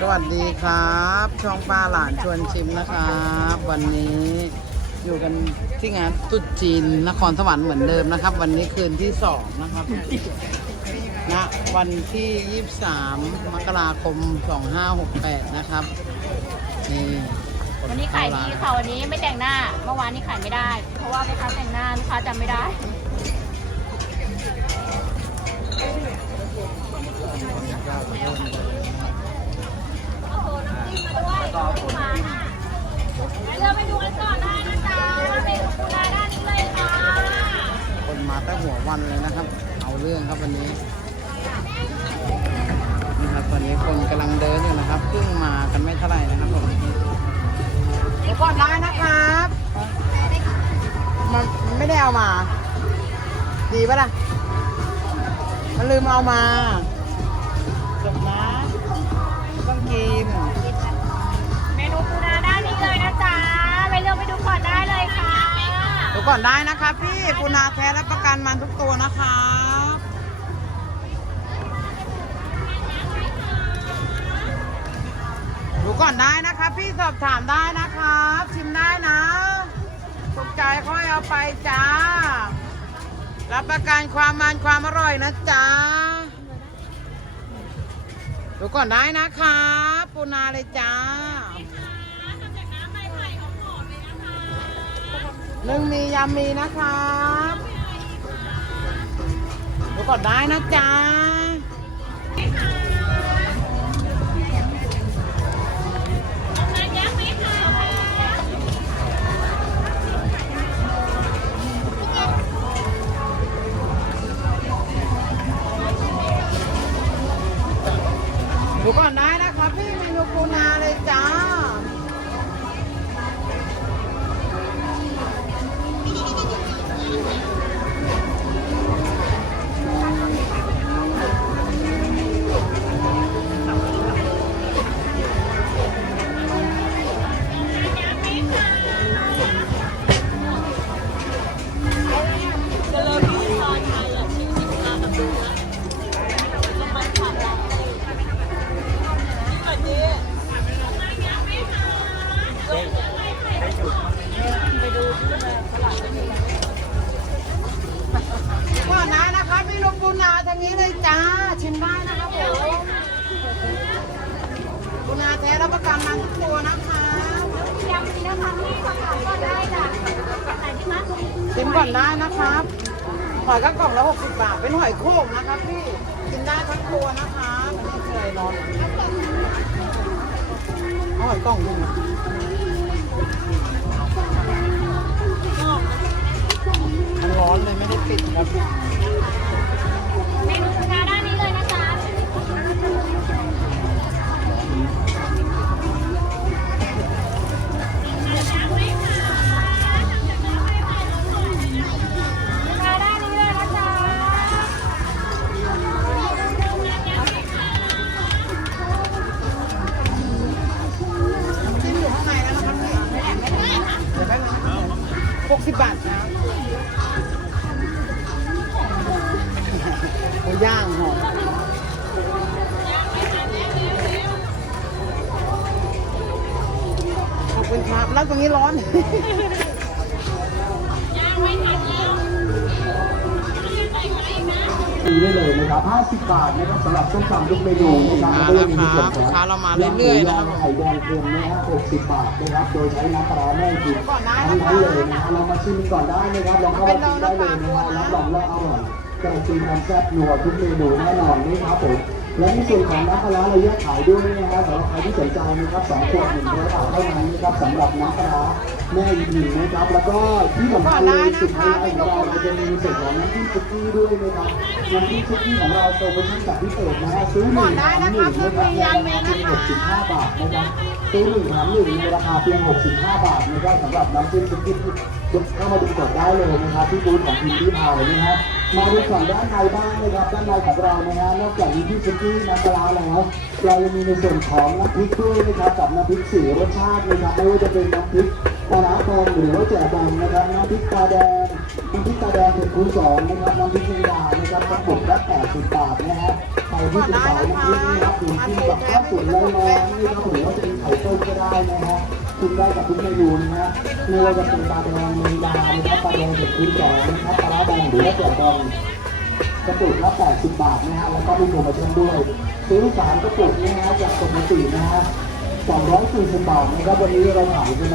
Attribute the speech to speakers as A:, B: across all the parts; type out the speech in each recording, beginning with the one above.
A: สวัสดีครับ ช่องป้าหลานชวนชิมนะครับ วันนี้อยู่กันที่งานตรุษจีนนครสวรรค์เหมือนเดิมนะครับ วันนี้คืนที่สองนะครับณวันที่ 23 มกราคม 2568 นะครับนี่ค
B: วันนี้ขายดี
A: เข้ร้
B: ค่ะวันนี้ไม่แต่งหน้า เมื่อวานนี้ขายไม่ได้ เพราะว่าลูกค้าแต่งหน้าลูกค้าจำไม่ได้ เรือไปดูกันก่อได้นะจ๊ะไปดูได้ด้านนี้เลยค่ะ
A: คนมาตั้งหัววันเลยนะครับ เอาเรื่องครับวันนี้นะครับวันนี้คนกำลังเดินอยู่นะครับเพิ่งมากันไม่เท่าไหร่นะครับผมเดี๋ยวก่อนได้นะครับมันไม่ได้เอามา ดีปะล่ะมันลืมเอามาจบนะต้องกิน
B: ดูก่อนได้เลยค่ะ
A: ดูก่อนได้นะครับพี่ปูนาแท้และประกันมันทุกตัวนะครับดูก่อนได้นะครับพี่สอบถามได้นะครับชิมได้นะถูกใจค่อยเอาไปจ้า รับประกันความมันความอร่อยนะจ๊ะดูก่อนได้นะครับปูนาเลยจ้า นึ่งมียำมีนะครับดูก่อนได้นะจ๊ะดูก่อนได้นะครับพี่เมนูปูนาเลยจ้า กล้
B: อง
A: ดูมันร้อนเลยไม่ได้ปิดครับ แล้วตรงนี้ร้อน
C: ซื้อได้เลยนะครับ50บาทนะครับสำหรับส้มตำทุกเมนูนะครับ
A: มาแล้วครับลูกค้าเรามาเรื่อยๆนะครับ
C: ไข่แดงเค็มนะฮะ60บาทนะครับ โดยใช้น้ำปลาร้าแม่จิ๋วทั้งนั้นเลยนะฮะเรามาชิมก่อนได้นะครับลองเข้ามาชิมได้เลยนะฮะรับรองว่าอร่อยการันตีความแซ่บนัวทุกเมนูแน่นอนนี่ครับผม และในส่วนของน้ำปลาร้าเราแยกขายด้วยนะครับสำหรับใครที่สนใจนะครับสองขวดหนึ่งร้อยบาทเท่านั้นนะครับสำหรับน้ำปลาร้า แม่อีกหนึ่งนะครับ แล้วก็ที่สำคัญเลยสุดท้ายของเราเราจะมีในส่วนของน้ำจิ้มซุกี้ด้วยนะครับน้ำจิ้มซุกี้ของเราโปรโมชั่นจัดพิเศษนะฮะซื้อหนึ่งแถมหนึ่งนะครับในราคาเพียง65 บาทนะครับซื้อหนึ่งแถมหนึ่งในราคาเพียง 65 บาทนะครับสำหรับน้ำจิ้มซุกี้เข้ามาดูก่อนได้เลยนะครับที่บูธของพิมพ์ที่พาวนะฮะมาดูก่อนด้านในบ้างนะครับด้านในของเรานะฮะนอกจากมีที่ซุกี้น้ำปลาร้าแล้วเรายังมีในส่วนของน้ำพริกด้วยนะครับกับน้ำพริกสี่รสชาตินะครับไม่ว่าจะเป็นน้ำพริก ปลาร้าบองหรือว่าแจ่บองนะครับน้ำพริกตาแดงน้ำพริกตาแดงเป็นคูณสองนะครับน้ำพริกแมงดานะครับกระปุกละ80บาทนะฮะใครที่เป็นสายน้ำพริกนะครับถึงกินกับข้าวสวยร้อนๆนะครับหรือว่าจะเป็นไข่ต้มก็ได้นะฮะกินได้กับทุกเมนูนะฮะไม่ว่าจะเป็นปลาแดงแมงดานะครับปลาแดงเป็นคูณสองนะครับปลาร้าแดงหรือว่าแจ่บองกระปุกละ80 บาทนะฮะแล้วก็มีโปรโมชั่นด้วยซื้อสามกระปุกนะฮะจากปกตินะฮะ 240บาทนะครับวันนี้เราขายใน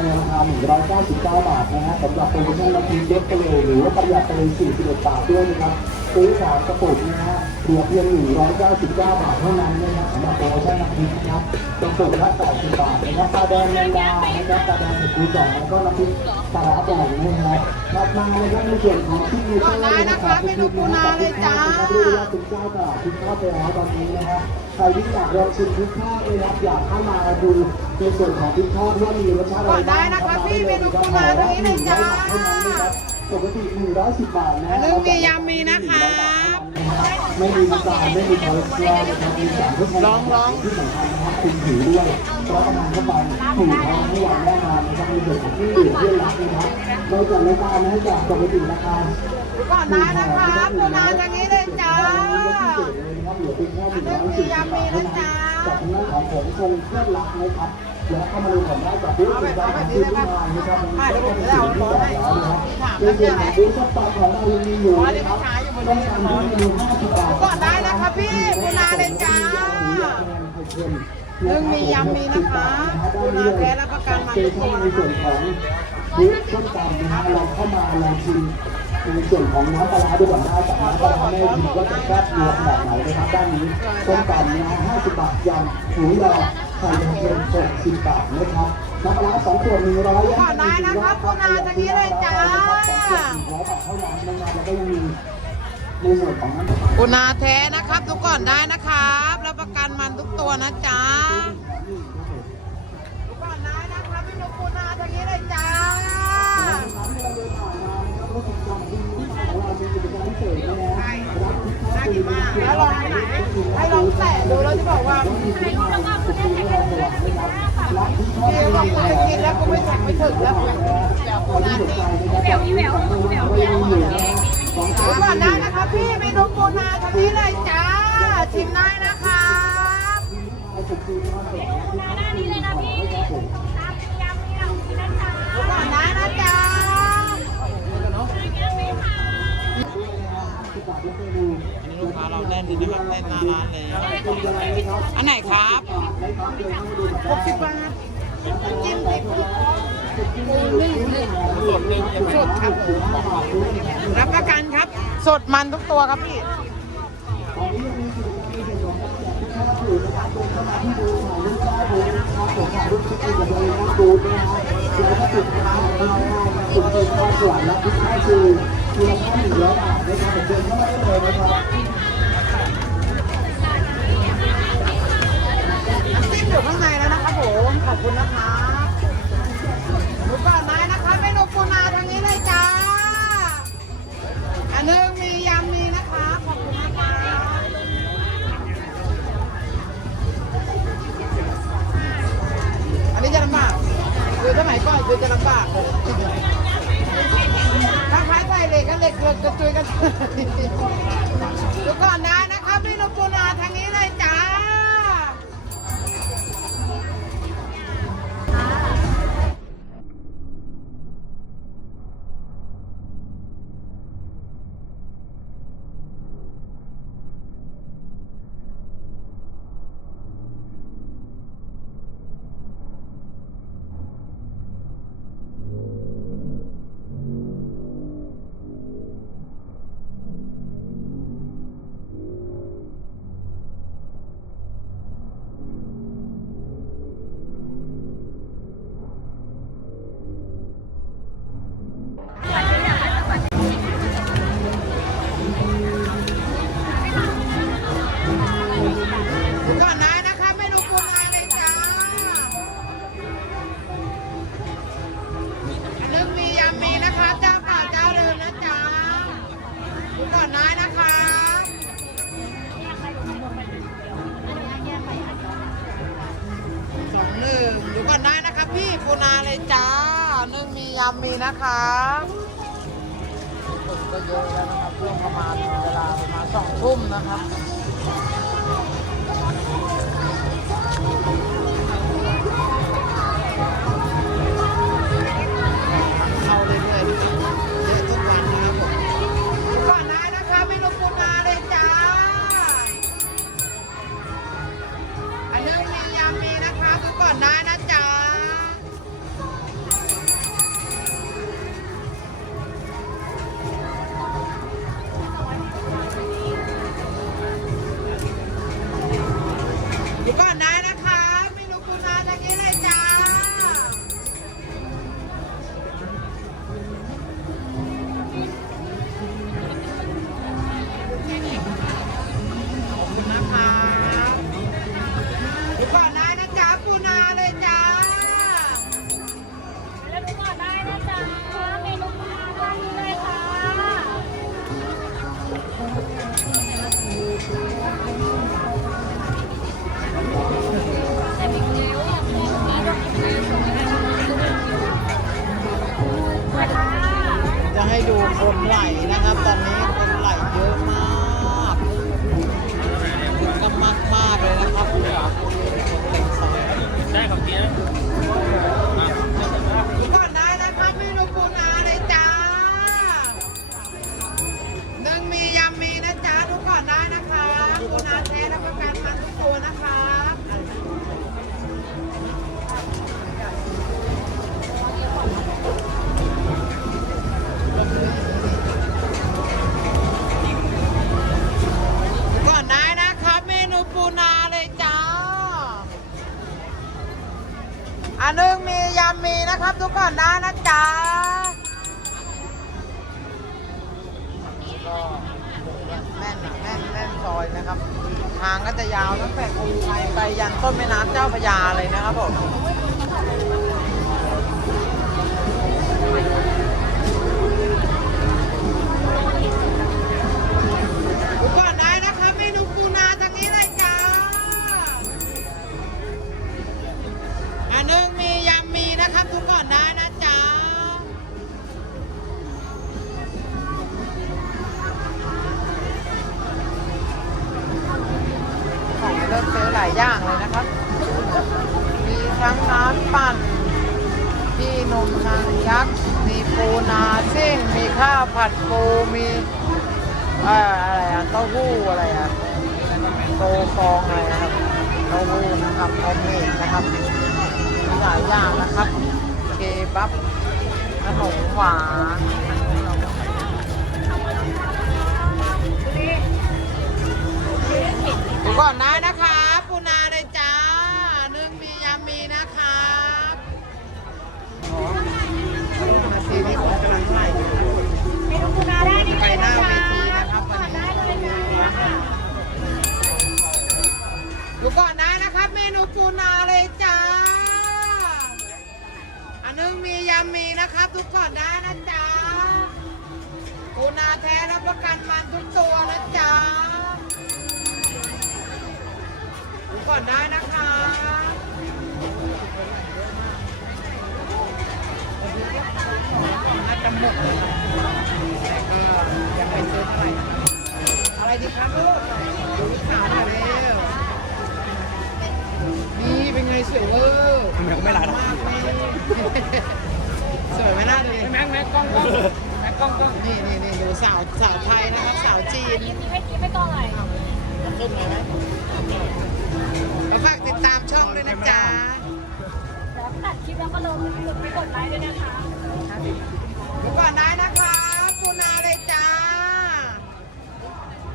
C: ราคา199 บาทนะฮะสำหรับโปรโมชั่นน้ำพริกเด็กไปเลยหรือว่าประหยัดไปเลย41บาทด้วยนะครับซื้อสามกระปุกนะฮะ เหลือเพียง 199 บาทเท่านั้นนะครับสำหรับโปรโมชั่นนี้นะครับกระปุกละ80บาทนะครับปลาแดงแมงดานะครับปลาแดงเห็ดคูสองแล้วก็น้ำพริกปลาร้าแดงนะครับรับมาเลยครับในส่วนของที่มี
A: ก่อนได้นะคะเมนูปูนาเลยจ้า
C: เรียว่าเป็นเจ้าตลาดทุกข้าไปแล้วตอนนี้นะฮะใครที่อยากลองชิมทุกข้าเลยนะครับอยากเข้ามาดูในส่วนของทุกข้าวว่ามีรสชาติอะไร
A: ก่อนได้นะคะพี่เมนูปูนาตรงนี้เลยจ้า
C: ปกติ110บาทนะ
A: อันนึงมียำมีนะคะ
C: ไม่มีน้ำตาลไม่มีคอเลสเตอรอลนะครับมีสารทดแทน
A: ลองลอง
C: ที่สำคัญนะครับคุณผิวด้วยเพราะทานเข้าไปผิวท้องไม่หวานแน่นอนนะครับมีส่วนของที่ดื่มเพื่อนรักนะครับโดยจากรายการนะจากปกติราคา
A: ก่อนได้นะคะปูนาอย่างนี้เลยจ้า
C: จากทางด้านของผมคงเพื่อนรักนะครับ แล้วเข้ามาดูก่อนได้จากบูธสินค้าที่ที่มานะครับมันก็เป็นสิ่งที่แบบแล้วนะครับในส่วนของบูธช็อปปาของเรายังมีอยู่นะครับต้องการที่มี50บบาท
A: ก่อนได้นะคะพี่ปูนาเลยจ้านึ่งมียำมีนะคะปูนาแท้รับประกันมาทุกตัว
C: ในส่วนของยุ้ส้มตำนะฮะเราเข้ามาลองชิมในส่วนของน้ำปลาร้าดูก่อนได้จากน้ำปลาร้าแม่ดีว่าจะแซ่บนัวขนาดไหนนะครับด้านนี้ส้มตำนะฮะห้าสิบาทยำหมูยอ ไข่เค็ม60บาทนะครับน้ำปลาร้าสองขวด100
A: ก่อนได้นะคะปูนาอย่างนี้เลยจ้า
C: ร้อยบาทเท่านั้นนะครับแล้วก็ยังมีในส่วนของน้ำ
A: ปูนาแท้นะครับ ทุกก่อนได้นะครับรับประกันมันทุกตัวนะจ๊ะก่อนได้นะคะพี่นกปูนาอย่างนี้เลยจ้า แล้วลองไหนให้ลองแตะดูแล้วจะบอกว่าพี่บอกกูจะกินแล้วกูไม่ถึงไม่ถึงแล้ว
B: พี่เบลพี่เบลพี่เบลพี่เบล
A: ก่อนได้นะคะพี่เมนูปูนาตรงนี้เลยจ้าชิมได้นะคะ
B: หน้านี้เลยนะพี่ตามยำมีเรามีนะจ๊ะ
A: ก่อนได้นะจ๊ะ ลูกค้าเราแน่นดีนะครับแน่นหน้าร้านเลย อันไหนครับหกสิบบาทจิ้มสิบนึ่งนึ่งสดนึ่งสดครับ รับประกันครับ สดมันทุกตัวครับพี่
C: สุดยอดความสวยและทุกท่าคือมูลค่หนึ่งร้อยบาทนะครับผมเดินเข้ามาได้เลยนะครับ
A: ปูนาเลยจ้านึ่งมียำมีนะคะก็เยอะแล้วนะครับช่วงประมาณเวลาประมาณสองทุ่มนะครับ ก็แน่นอะแน่นแน่นซอยนะครับทางก็จะยาวตั้งแต่กรุงไทยไปยันต้นแม่น้ำเจ้าพระยาเลยนะครับผม ข้าวผัดปูมีอ่ออะไรอะเต้าหู้อะไรอะโตฟองอะไรนะครับเต้าหู้นะครับโอเมกนะครับมีหลายอย่างนะครับเคบับขนมหวานดูก่อนได้นะคะ ปูนาเลยจ้า อั
B: นนึ
A: งมียำมีนะครับทุกคนได้นะจ๊ะปูนาแท้รับประกันมันทุกตัวนะจ๊ะดูก่อนได้นะคะอาจจะหมดเลยแต่ก็ยังไม่ซื้อเท่าไรอะไรดีครับลูกดูลูสาวหน่อยเร็ว นี่เป็นไงสวยเวอร์
D: ทำไมเขาไม่รัด
A: มากนี่สวยไหมล่ะดูดิ
D: แม็กแม็กกล้องกล้องแม็กกล้องกล้อง
A: นี่นี่นี่ดูสาวสาวไทยนะครับสาวจีน
B: ยิ้มให้ยิ้มให้กองหน่อย
A: ขึ้นมาไหมแล้วฝากติดตามช่องด้วยนะจ๊ะ
B: แล้วตัดคลิปแล้วก็ลงไปกดไลค์ด้วยนะคะ
A: ดูก่อนได้นะคะปูนาเลยจ้า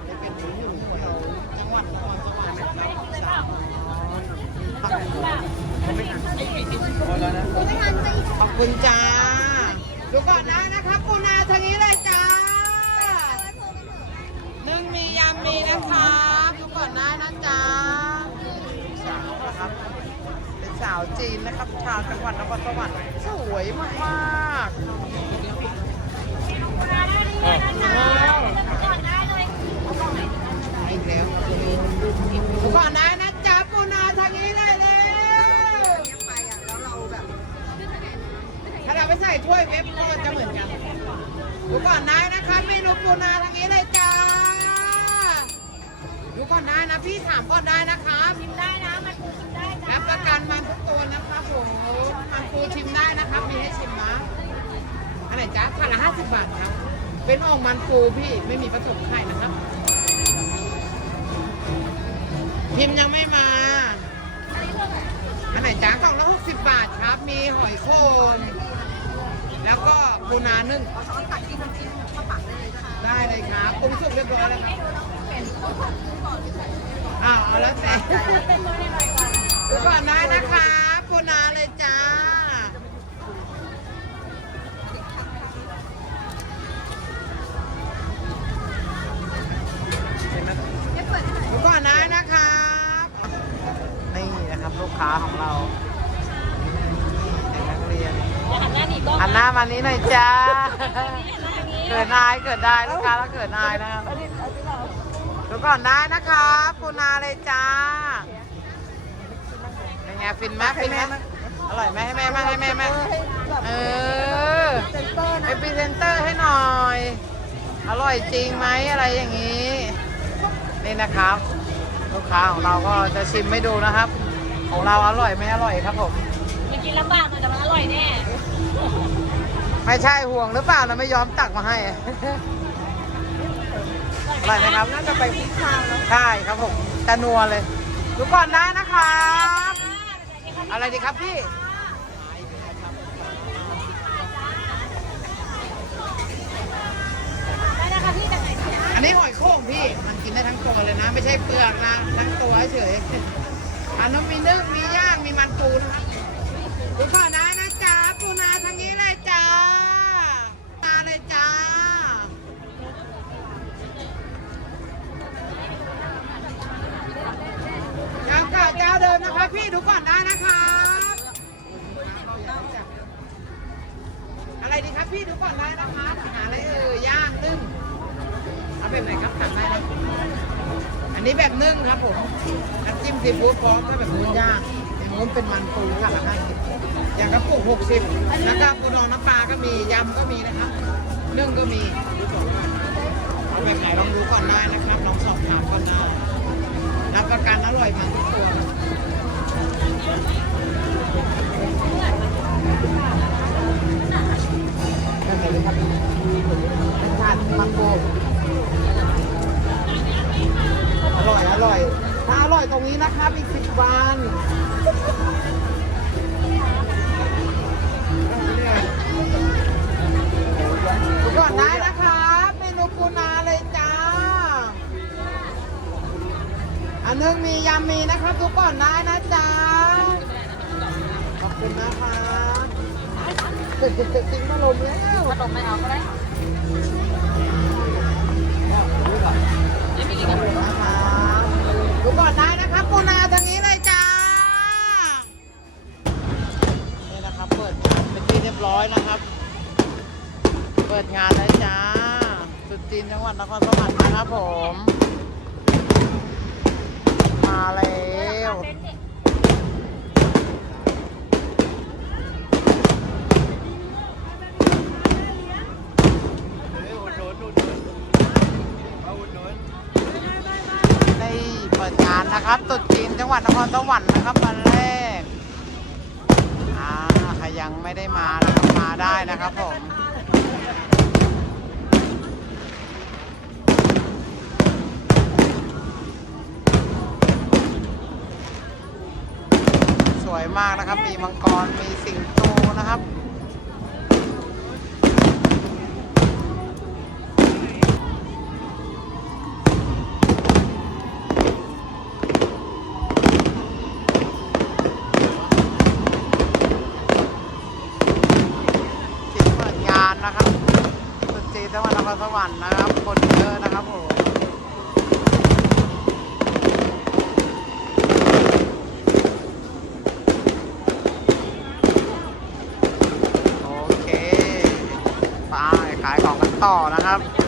A: จะเป็นหมูอยู่แถวจังหวัดนครสวรรค์นะค
B: ไม่
A: รับ
B: ได้กินเลยเปล่า
A: ผัก
B: จบแบบ
A: ขอบ คุณจ้าดูก่อนได้นะคะปูนาทางนี้เลยจ้านึ่งมียำมีนะครับดูก่อนได้นะจ้าสาวนะครับ เป็นสาวจีนนะครับชาวจังหวัดนครสวรรค์สวยมากๆ
B: ปูนาได้นี่เลยนะจ๊ะเลือกดูก่อนได้เลย
A: อีกแล้วก่อนได้นะจ๊ะปูนาทางนี้เลยเร็วถ้าเราไปใส่ถ้วยเว็บก็จะเหมือนกัน ดูก่อนได้นะคะนะครับเมนูปูนาทางนี้เลยจ้า ดูก่อนได้นะพี่ถามก่อนได้นะครับ
B: ชิมได้นะมันปูชิมได้จ้า
A: รับประกันมันทุกตัวนะครับผมมันปูชิมได้นะครับมีให้ชิมนะอันไหนจ้าถาดละห้าสิบบาทครับ เป็นอ่องมันปูพี่ไม่มีผสมไข่นะครับพิมพ์ยังไม่มา อันไหนจ้ากล่องละหกสิบบาทครับ มีหอยโคนแล้วก็ปูนานึ่ง ได้เลยครับปรุงสุกเรียบร้อยแล้วครับอ้าวเอาแล้วแต่ดูก่อนได้นะคะปูนาเลยจ้าดูก่อนได้นะครับนี่นะครับลูกค้าของเราเด็กนักเรียน
B: หันหน้าหนีก็
A: หันหน้ามานี้หน่อยจ้า เกิดนายเกิดได้ลูกค้าแล้วเกิดนายนะครับดูก่อนได้นะครับปูนาเลยจ้าเป็นไงฟินไหมฟินไหมอร่อยไหมให้แม่มาให้แม่มาเออเป็นพรีเซนเตอร์ให้หน่อย อร่อยจริงไหมอะไรอย่างนี้ นี่นะครับ ลูกค้าของเราก็จะชิมไม่ดูนะครับ ของเราอร่อยไม่อร่อยครับผม
B: มันกินลำบากหน่อยแต่มันอร่อยแน่
A: ไม่ใช่ห่วงหรือเปล่านะไม่ยอมตักมาให้ อร่อยไหมครับ น่าจะไปพิซซ่าใช่ครับผมจะนัวเลยดูก่อนได้นะครับ อะไรดีครับพี่
B: ได้นะคะพี่แบบไหนคะ
A: อันนี้หอยโข่งพี่ มันกินได้ทั้งตัวเลยนะ ไม่ใช่เปลือกนะ ทั้งตัวเฉยอันนั้นมีนึ่งมีย่าง มีมันปูนะครับดูก่อนได้นะจ๊ะ ก่อนได้นะครับหาอะไรเอ่ยย่างนึ่งเอาแบบไหนครับสั่งได้นะอันนี้แบบนึ่งครับผมน้ำจิ้มซีฟู้ดพร้อมถ้าแบบนู้นย่างอย่างนู้นเป็นมันปูค่ะละห้าสิบอย่างกระปุกหกสิบแล้วก็ปูดองน้ำปลาก็มียำก็มีนะครับนึ่งก็มีเอาแบบไหนลองดูก่อนได้นะครับลองสอบถามก่อนได้รับประกันอร่อยมันทุกตัว แบบไหนครับเป็นชาติมังโกอร่อยอร่อย ถ้าอร่อยตรงนี้นะครับอีกสิบวันก่อนได้นะครับเมนูปูนาเลยจ้า อันนึงมียำมีนะครับดูก่อนได้นะจ๊ะ ขอบคุณนะครับ จริงมาลมแล้ว
B: มาตรงไม่เอาก็ได้
A: ดูก่อนได้นะครับปูนาทางนี้เลยจ้านี่นะครับเปิดเป็นที่เรียบร้อยนะครับ เปิดงานเลยจ้าสุดจีนจังหวัดนครสวรรค์นะครับผม มาแล้ว นะครับตรุษจีนจังหวัดนครสวรรค์นะครับวันแรกอ่าใครยังไม่ได้มานะครับมาได้นะครับผมสวยมากนะครับ มีมังกรมีสิงโตนะครับ นะครับตรุษจีนจังหวัดนครสวรรค์นะครับ คนเยอะนะครับผมโอเคไปขายของกันต่อนะครับ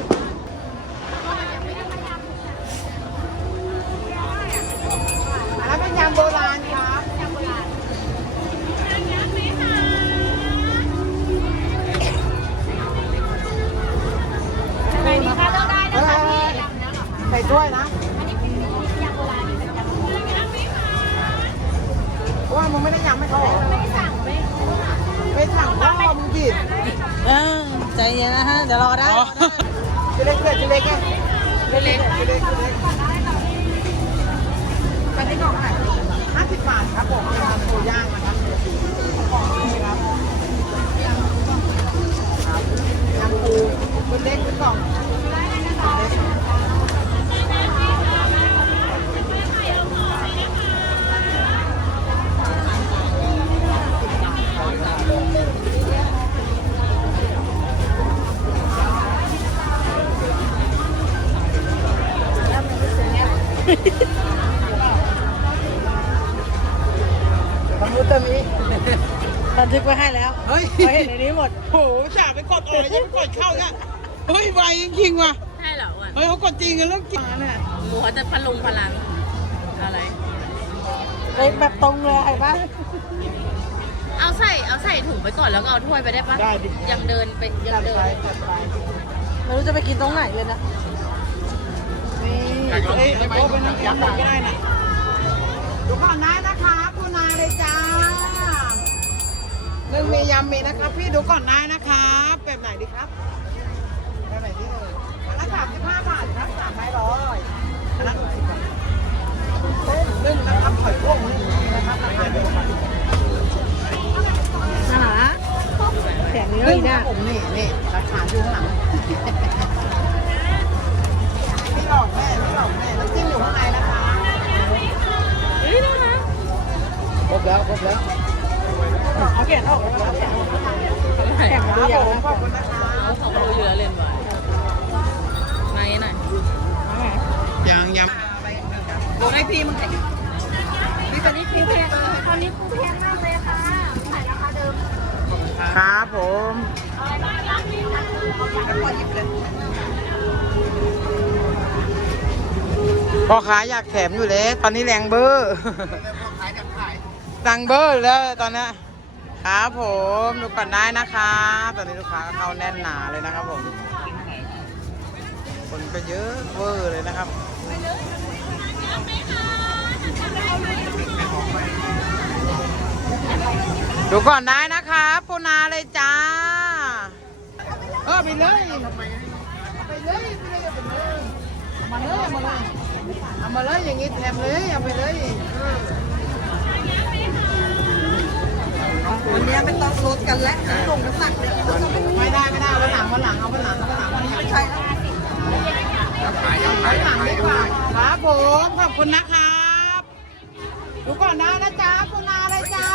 A: เย็
E: นนะฮะ เดี๋ยวรอได้
A: ชุดเล็กเชุดเล็กไงชุดเล็กชุดเล็กชุดเล็กอันนี้กล่องไหนห้าสิบบาทครับผมเป็นปูย่างนะครับนี่ครับครับยำปูชุดเล็กชุดกล่องเล็ก คอมพิวเตอร์นี้
E: บันทึกไว้ให้แล้ว
A: เฮ้ย
E: เขาเห็นในนี้หมด
A: โหจ่าไปกดออกเลยยังไปกดเข้าเนี่ยเฮ้ยไวจริงๆว่ะ
B: ใช่เหรออะ
A: เฮ้ยเขากดจริงกันเรื่องจริงเนี่ย
B: หมูเขาจะพลุงพลังอะไร
E: เลยแบบตรงเลยไอ้ปะ
B: เอาใส่เอาใส่ถุงไปก่อนแล้วก็เอาถ้วยไปได้ปะ
A: ได้ดิ
B: ยังเดินไปยังเดิน
E: ไม่รู้จะไปกินตรงไหนเลยนะ
A: นี่ เอ้ยโอ้เป็นน้ำยำก็ได้นะดูก่อนได้นะคะคุณนายเลยจ้าเรื่องมียำมีนะครับพี่ดูก่อนได้นะครับแบบไหนดีครับแบบไหนดีเอ่ยอันละสามสิบห้าบาทครับสามไม้ร้อยอันละหกสิบบาทต้มนึ่งนะครับหอยพวกนี้นะครับราคาเดียวกัน
E: อาหาแข็งเยอะ
A: นึ่
E: นะ
A: ผมนี่นี่ราคาอยู่ข้างหลัง กแม่พี่หลอกแม่น้ำจิ้มอยู่ข้างในนะคะ
B: เฮ้ยนะคะ
A: ครบแล้วครบแล้ว
E: เอาแขนออกแล้วแขนออกแข็ง
A: ค
E: ดู
A: รับ
E: อย่าง
A: ผมขอบคุณนะคะ
B: เอาของรู้อยู่แล้วเรียนไว้มางี้หนยั
A: งยังบอกให้พี่มึง
B: ตอนนี้ปูแพงตอนนี้ปูแพงมากเลยค่ะขายราคาเดิม
A: ครับผม
B: อะไรบ้างร้านนี้ค่ะ
A: พอค้าอยากแถมอยู่เลยตอนนี้แรงเบอร์ดังเบอร์แล้วตอนนี้ครับผมดูก่อนได้นะคะตอนนี้ลูกค้าเข้าแน่นหนาเลยนะครับผมคนก็เยอะเวอร์เลยนะครับดูก่อนได้นะคะปูนาเลยจ้าเออไปเลยไปเลยไปเลยมาเลยมาเลย เอามาเลยอย่างงี้แถมเลยเอาไปเลย
E: วันนี้ไม่ต้องลดกันแล้วส่งน้ำหนักเลย
A: ไม่ได้ไม่ได้วันหลังวันหลังเอาวันหลังเอาวันหลังวันหลัง
E: ไม่ใช่
A: วันหลังดีกว่าครับผมขอบคุณนะครับดูก่อนได้นะจ๊ะปูนาเลยจ้า